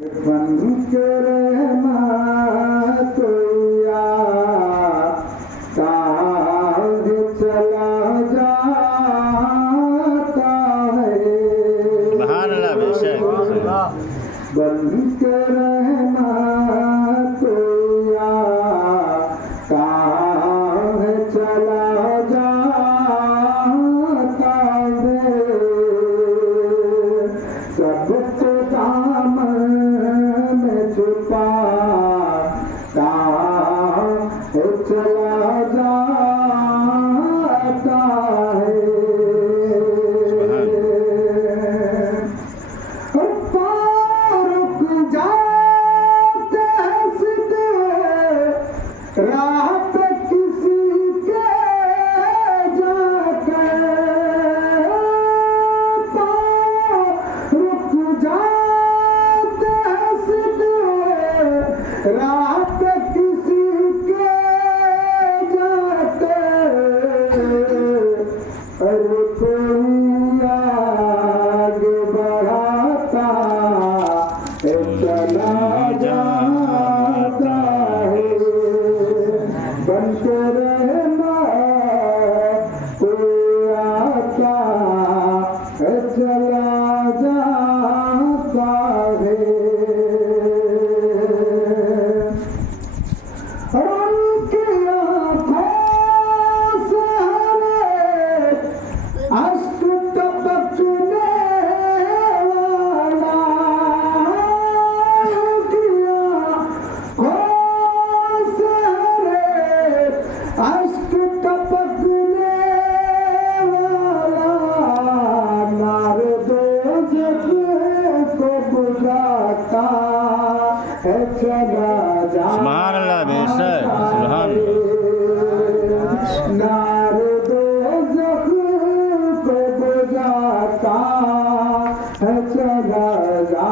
बन के रहना कोई आता है, चला जाता है। बन के रहना कोई आता है, चला जाता है। सबको दामन में छुपाता है, चला जाता है। रुक जाते हैं सीधे राह पे किसी के जाके, रुक जाते हैं सीधे राह पे किसी के जाके। अरे कोई आगे बढ़ाता है, चला जाता है। बन के रहना कोई आता है, चला जाता है। उनकी आँखों से हरे अश्क टपकने वाला, उनकी आँखों से हरे अश्क टपकने वाला, मार दो जग को बुझाता है, चला सुभान अल्लाह, बेशक, सुभान नार दो जग को बुझाता है, चला जा